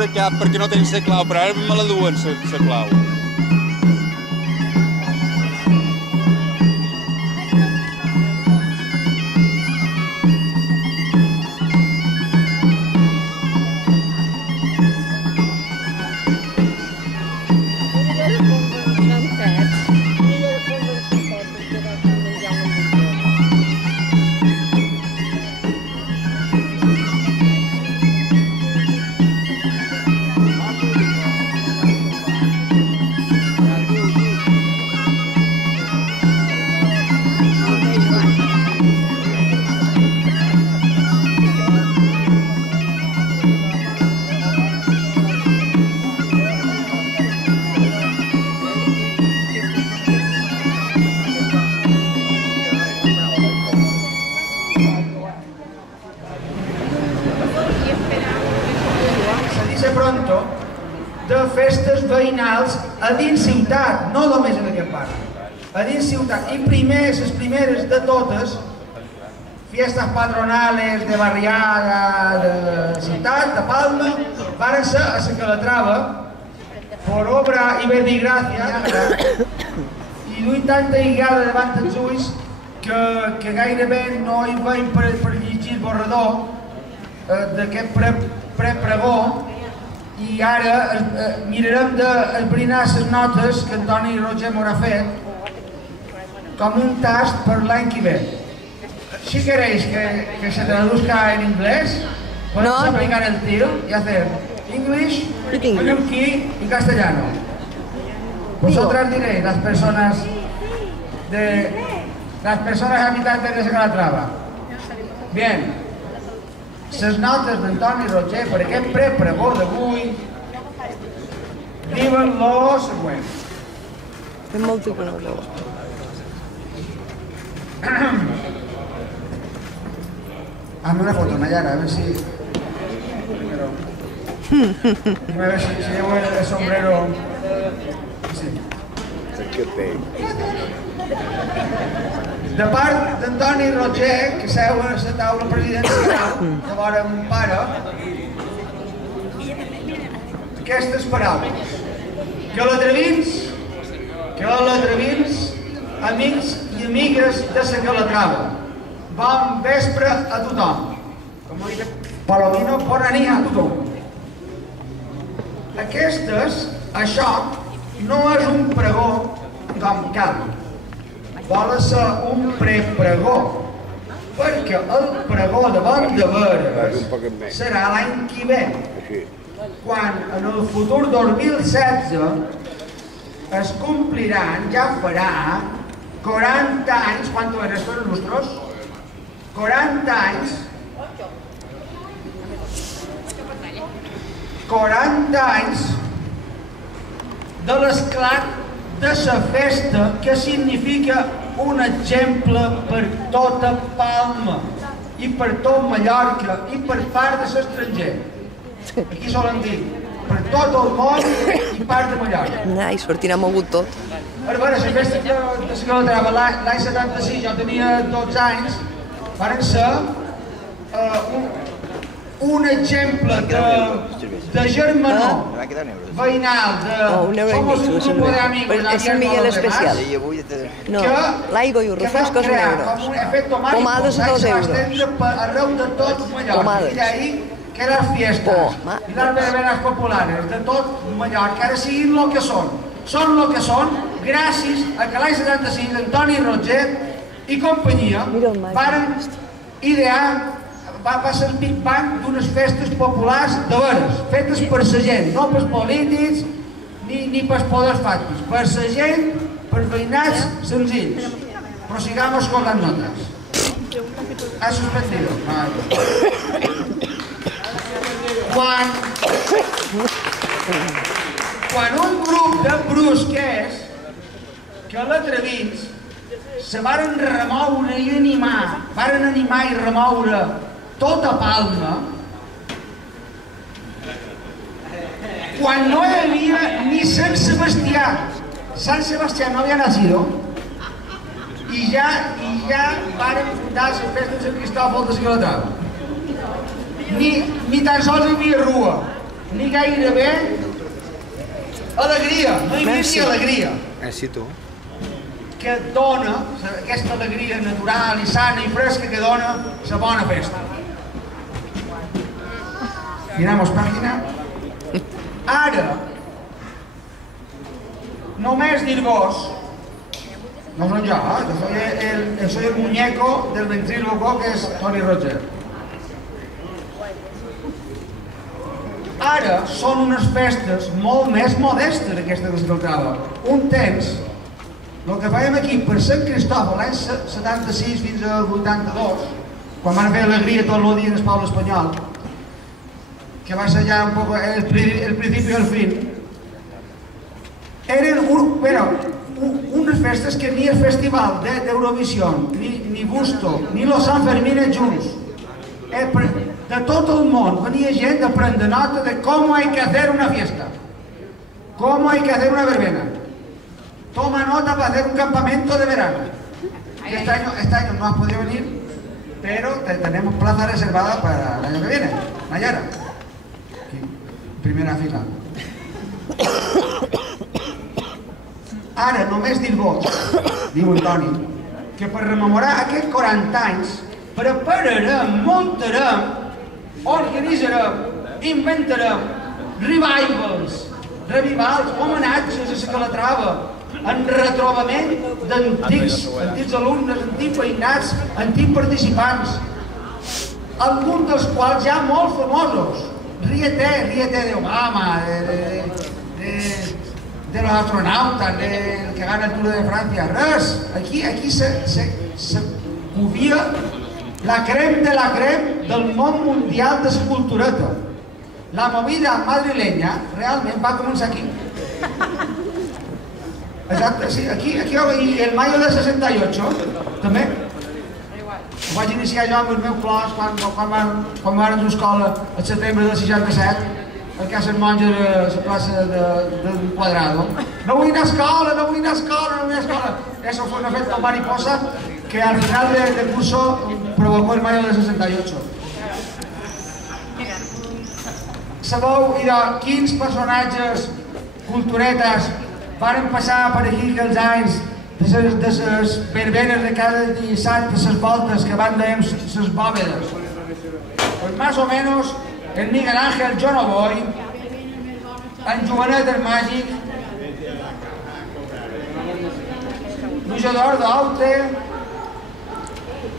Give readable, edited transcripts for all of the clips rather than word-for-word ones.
obre cap perquè no tens la clau, però ara me la duen, la clau. A dins ciutat, no només en aquest parc, a dins ciutat. I les primeres de totes, fiestas patronales de barriada, de ciutat, de Palma, van ser a la Calatrava, per obra i verdigràcia, i duim tanta lligada davant dels ulls que gairebé no hi veiem per llegir el borrador d'aquest prepregó. I ara mirarem d'esbrinar les notes que Antoni Roger m'haurà fet com un tast per l'any que ve. Si queréis que se traduzca en inglés, podemos aplicar el tiro y hacer English, mallorquí y castellano. Vosotras diréis, las personas habitantes de Calatrava. Bien. Les notes d'Antoni Roger per aquest prepregó d'avui diuen lo següent. És molt conegut. Hazme una foto, Nayara, a ver si... A ver si llevo el sombrero... Sí. De part d'Antoni Roger, que seu a la taula presidencial, de vora mon pare, aquestes paraules. Que l'atrevins, amics i amigues de la Calatrava. Bon vespre a tothom. Com ho dic, Palomino, bona nit a tothom. Això, no és un pregó com cal. Vol ser un prepregó, perquè el pregó de Valldeveres serà l'any que ve, quan en el futur 2016 es compliran, ja farà 40 anys, quant eres per nostres? 40 anys 40 anys de l'esclat de la festa, que significa un exemple per tota Palma i per tot Mallorca i per part de l'estranger. Aquí solen dir, per tot el món i part de Mallorca. I sortirà mogut tot. A veure, la festa de la Calatrava, l'any 76, jo tenia 12 anys, van ser un exemple de germanor veïnal, de somos un grupo de amigos és el Miguel especial. No, l'aigua i els refrescos €1. Pomades a €2. Arreu de tot Mallorca. I d'ahir que les fiestes i les verbenas populares de tot Mallorca ara siguin el que són. Són el que són gràcies a que l'any 76 Antoni Roger i companyia varen idear, va ser el Big Bang d'unes festes populars de veres, fetes per la gent, no pels polítics ni pels poders fàctics, per la gent, per veïnats senzills. Prosigamos con las notas. Ha suspendido. Quan un grup de brusquers que l'atrevins se varen remoure i varen animar i remoure tota Palma, quan no hi havia ni Sant Sebastià. Sant Sebastià no havia nacido i ja varen fundar les festes de Sant Cristòfol de la Calatrava. Ni tan sols hi havia rua. ni gairebé alegria, no hi havia ni alegria. Que et dona, aquesta alegria natural i sana i fresca que dona la bona festa. Miramos pàgina. Ara, només dir-vos, no soy yo, soy el muñeco del ventríloco que és Toni Roger. Ara són unes festes molt més modestes aquestes que s'escoltava. Un temps, el que fèiem aquí per Sant Cristòfol, l'any 76 fins al 82, quan van fer alegria tot el dia en el poble espanyol, que va ser ja un poco el principi i el fin, eren unes festes que ni el festival d'Eurovisió, ni Busto, ni los San Fermines junts, de tot el món venia gent a prendre nota de com hay que hacer una fiesta, com hay que hacer una verbena. Toma nota para hacer un campamento de verano. Este año no has podido venir, pero tenemos plaza reservada para el año que viene, Nayara. Primera fila. Ara, només dir-vos, diu el Toni, que per rememorar aquests 40 anys prepararem, muntarem, organitzarem, inventarem revivals, homenatges a la Calatrava, en retrobament d'antics alumnes, antics veïnats, antics participants, alguns dels quals ja molt famosos. Ríete de Obama, de los astronautas, del que gana el Tour de Francia. Res, aquí se movia la creme de la creme del món mundial de la cultureta. La movida madrileña realment va començar aquí. Exacte, sí, aquí i el mayo del 68 també. Ho vaig iniciar jo amb els meus plors quan vam anar a l'escola el setembre del 67, a casa monja de la plaça del Quadrado. No vull anar a escola, no vull anar a escola. Eso fue un efecto mariposa que al final del curso provocó el mayo del 68. Sabeu quins personatges culturetes van passar per aquí aquells anys de les verbenes de cada dissabte, de les voltes que van dèiem les bòvedes? Pues más o menos el Miguel Ángel Jo no voy, en Joanet el Màgic, Luis Eduardo Aute,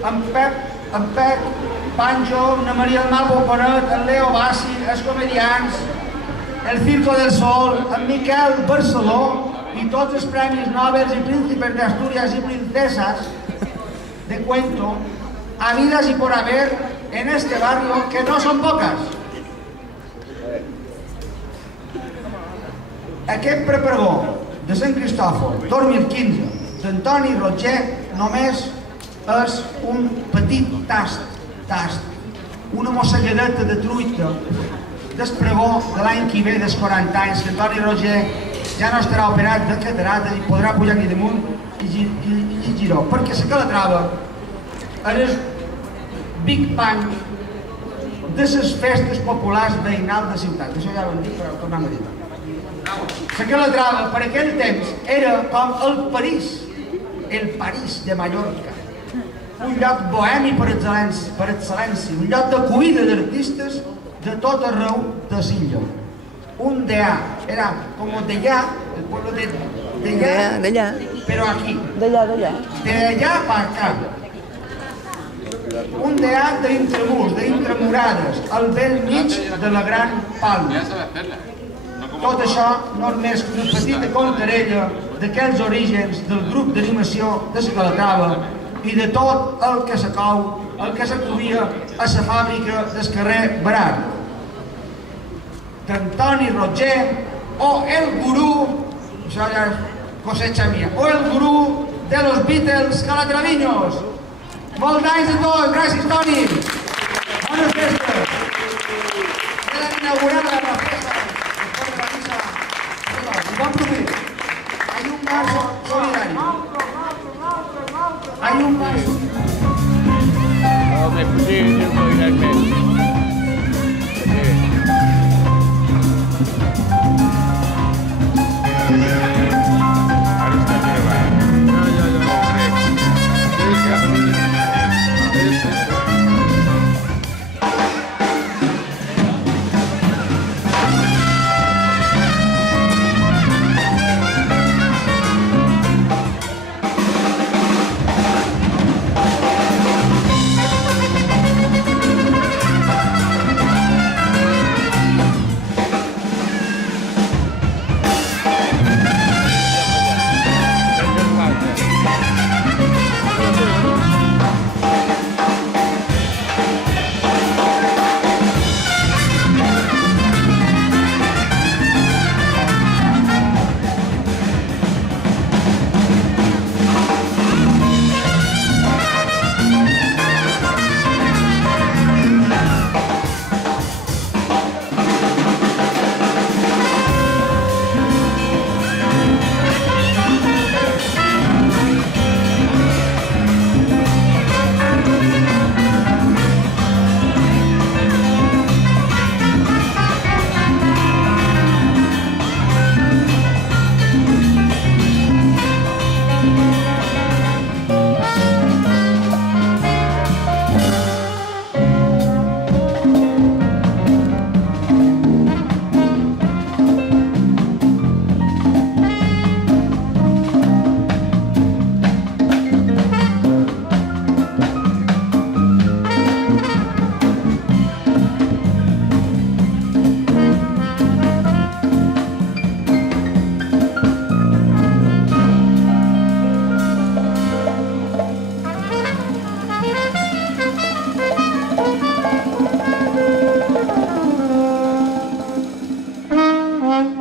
en Pep Pancho, en Maria del Mar Bonet, en Leo Bassi, els comedians, el Circo del Sol, en Miquel Barceló i tots els premis Nobel i príncipes de Asturias y princesas de cuento habidas y por haber en este barrio, que no son pocas. Aquest prepregó de Sant Cristòfol 2015 d'Antoni Roger només és un petit tast, una mosselladeta de truita del pregó de l'any que ve dels 40 anys, que Antoni Roger ja no estarà operat de catarata i podrà pujar aquí damunt i llegir-ho, perquè la Calatrava és el Big Bang de les festes populars veïnals de ciutat. Això ja ho hem dit, però ho tornem a dir. La Calatrava, per aquell temps, era com el París de Mallorca. Un lloc bohemi per excel·lència, un lloc d'acollida d'artistes de tot arreu de l'illa. Un d'allà, era com d'allà, el pueblo d'allà, però aquí. D'allà per acá. Un d'allà d'intramurades, al vell mig de la Gran Palma. Tot això no és més que una petita contarella d'aquells orígens del grup d'animació de la Calatrava i de tot el que se cou, el que se covia a la fàbrica del carrer Barat. D'Antoni Roger, o el gurú, això ja és cosecha mía, o el gurú de los Beatles calatraviños. Molts anys a tots, gràcies Toni! Bones festes! Queda inaugurada la festa. Hay un vaso solidario. Hay un vaso. Me pusieron solidarmente. Thank you.